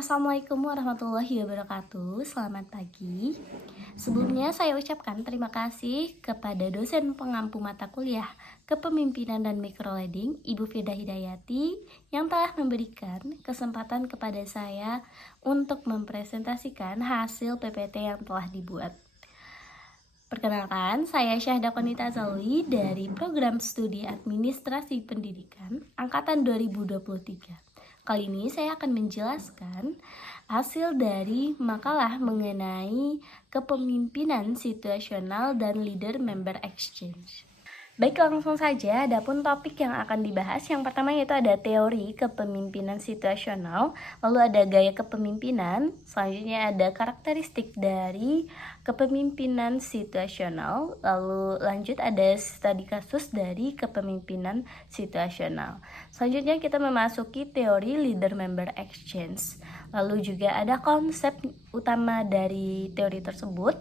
Assalamualaikum warahmatullahi wabarakatuh. Selamat pagi. Sebelumnya saya ucapkan terima kasih kepada dosen pengampu mata kuliah Kepemimpinan dan Microleading, Ibu Firda Hidayati, yang telah memberikan kesempatan kepada saya untuk mempresentasikan hasil PPT yang telah dibuat. Perkenalkan, saya Syahda Konita Zalwi dari Program Studi Administrasi Pendidikan Angkatan 2023. Kali ini saya akan menjelaskan hasil dari makalah mengenai kepemimpinan situasional dan leader member exchange. Baik, langsung saja. Adapun topik yang akan dibahas, yang pertama yaitu ada teori kepemimpinan situasional, lalu ada gaya kepemimpinan, selanjutnya ada karakteristik dari kepemimpinan situasional, lalu lanjut ada studi kasus dari kepemimpinan situasional. Selanjutnya kita memasuki teori leader member exchange. Lalu juga ada konsep utama dari teori tersebut.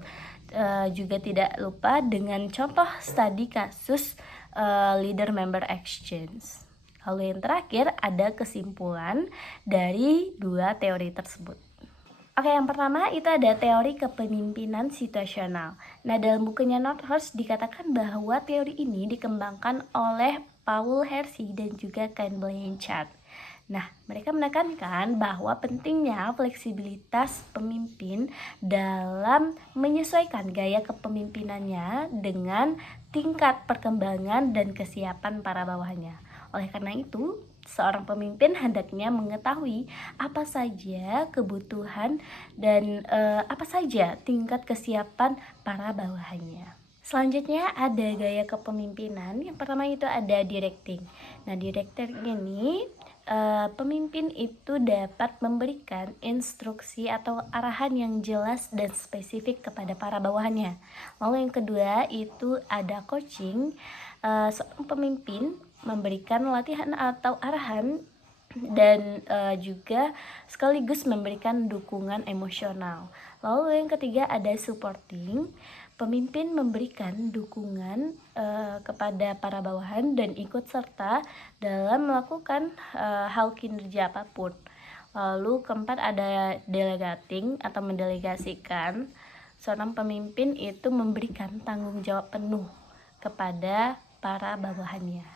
Juga tidak lupa dengan contoh studi kasus leader member exchange. Lalu yang terakhir ada kesimpulan dari dua teori tersebut. Oke, yang pertama itu ada teori kepemimpinan situasional. Nah, dalam bukunya Northhurst dikatakan bahwa teori ini dikembangkan oleh Paul Hersey dan juga Ken Blanchard. Nah, mereka menekankan bahwa pentingnya fleksibilitas pemimpin dalam menyesuaikan gaya kepemimpinannya dengan tingkat perkembangan dan kesiapan para bawahannya. Oleh karena itu, seorang pemimpin hendaknya mengetahui apa saja kebutuhan dan apa saja tingkat kesiapan para bawahannya. Selanjutnya ada gaya kepemimpinan. Yang pertama itu ada directing. Nah, directing ini pemimpin itu dapat memberikan instruksi atau arahan yang jelas dan spesifik kepada para bawahannya. Lalu yang kedua itu ada coaching. Seorang pemimpin memberikan latihan atau arahan dan juga sekaligus memberikan dukungan emosional. Lalu yang ketiga ada supporting. Pemimpin memberikan dukungan kepada para bawahan dan ikut serta dalam melakukan hal kinerja apapun. Lalu keempat ada delegating atau mendelegasikan. Seorang pemimpin itu memberikan tanggung jawab penuh kepada para bawahannya.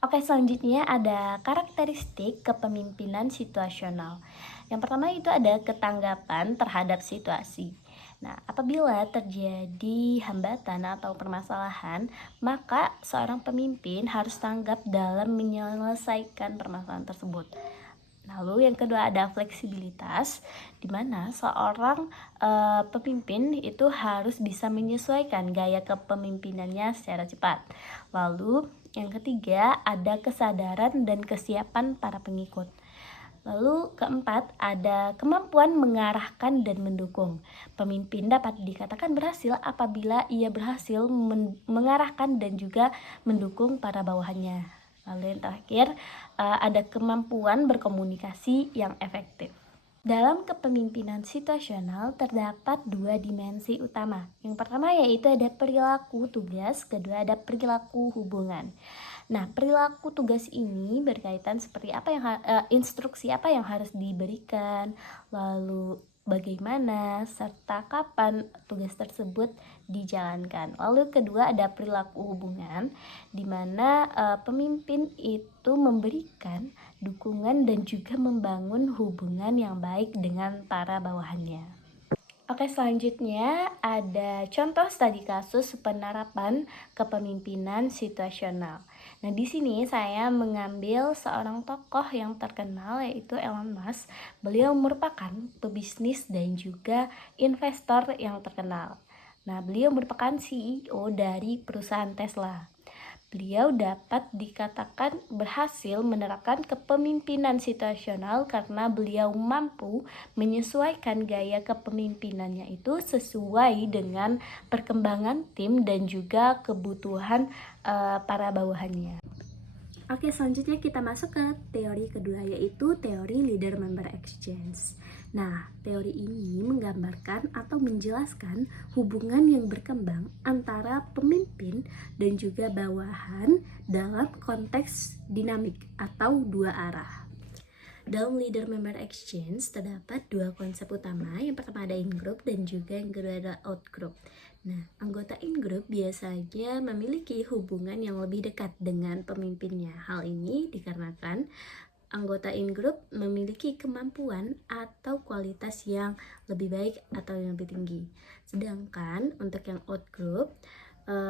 Oke, selanjutnya ada karakteristik kepemimpinan situasional. Yang pertama itu ada ketanggapan terhadap situasi. Nah, apabila terjadi hambatan atau permasalahan, maka seorang pemimpin harus tanggap dalam menyelesaikan permasalahan tersebut. Lalu yang kedua ada fleksibilitas, di mana seorang pemimpin itu harus bisa menyesuaikan gaya kepemimpinannya secara cepat. Lalu yang ketiga ada kesadaran dan kesiapan para pengikut. Lalu keempat, ada kemampuan mengarahkan dan mendukung. Pemimpin dapat dikatakan berhasil apabila ia berhasil mengarahkan dan juga mendukung para bawahannya. Lalu yang terakhir, ada kemampuan berkomunikasi yang efektif. Dalam kepemimpinan situasional terdapat dua dimensi utama. Yang pertama yaitu ada perilaku tugas, kedua ada perilaku hubungan. Nah, perilaku tugas ini berkaitan seperti apa yang instruksi apa yang harus diberikan, lalu bagaimana serta kapan tugas tersebut dijalankan. Lalu kedua ada perilaku hubungan, di mana pemimpin itu memberikan dukungan dan juga membangun hubungan yang baik dengan para bawahannya. Oke, selanjutnya ada contoh studi kasus penerapan kepemimpinan situasional. Nah, di sini saya mengambil seorang tokoh yang terkenal yaitu Elon Musk. Beliau merupakan pebisnis dan juga investor yang terkenal. Nah, beliau merupakan CEO dari perusahaan Tesla. Beliau dapat dikatakan berhasil menerapkan kepemimpinan situasional karena beliau mampu menyesuaikan gaya kepemimpinannya itu sesuai dengan perkembangan tim dan juga kebutuhan para bawahannya. Oke, selanjutnya kita masuk ke teori kedua yaitu teori leader member exchange. Nah, teori ini menggambarkan atau menjelaskan hubungan yang berkembang antara pemimpin dan juga bawahan dalam konteks dinamik atau dua arah. Dalam leader member exchange terdapat dua konsep utama. Yang pertama ada in group dan juga yang kedua ada out group. Nah, anggota in group biasanya memiliki hubungan yang lebih dekat dengan pemimpinnya. Hal ini dikarenakan anggota in group memiliki kemampuan atau kualitas yang lebih baik atau yang lebih tinggi. Sedangkan untuk yang out group,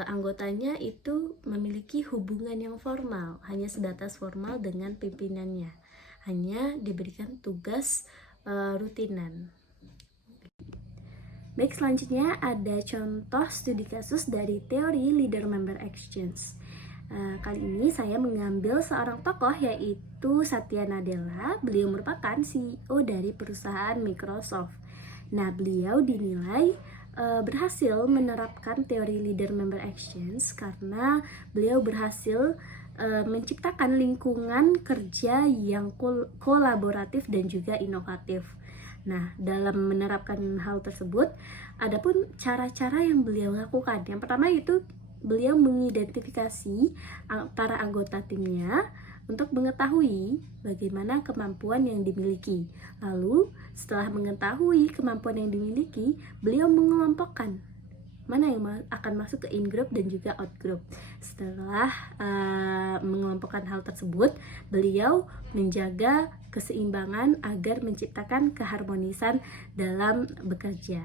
anggotanya itu memiliki hubungan yang formal, hanya sebatas formal dengan pimpinannya. Hanya diberikan tugas rutinan. Baik, selanjutnya ada contoh studi kasus dari teori leader member exchange. Kali ini saya mengambil seorang tokoh yaitu Satya Nadella. Beliau merupakan CEO dari perusahaan Microsoft. Nah, beliau dinilai berhasil menerapkan teori leader member exchange karena beliau berhasil menciptakan lingkungan kerja yang kolaboratif dan juga inovatif. Nah, dalam menerapkan hal tersebut, ada pun cara-cara yang beliau lakukan. Yang pertama itu beliau mengidentifikasi para anggota timnya untuk mengetahui bagaimana kemampuan yang dimiliki. Lalu, setelah mengetahui kemampuan yang dimiliki, beliau mengelompokkan mana yang akan masuk ke in group dan juga out group. Setelah mengelompokkan hal tersebut, beliau menjaga keseimbangan agar menciptakan keharmonisan dalam bekerja.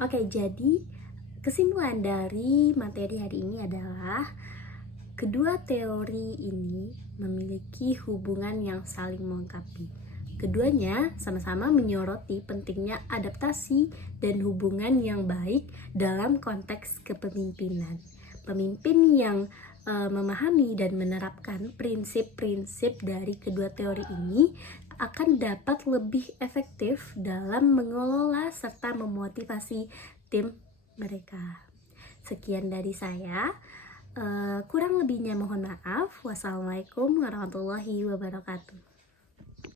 Oke, jadi kesimpulan dari materi hari ini adalah kedua teori ini memiliki hubungan yang saling melengkapi. Keduanya sama-sama menyoroti pentingnya adaptasi dan hubungan yang baik dalam konteks kepemimpinan. Pemimpin yang memahami dan menerapkan prinsip-prinsip dari kedua teori ini akan dapat lebih efektif dalam mengelola serta memotivasi tim mereka. Sekian dari saya. Kurang lebihnya mohon maaf. Wassalamualaikum warahmatullahi wabarakatuh.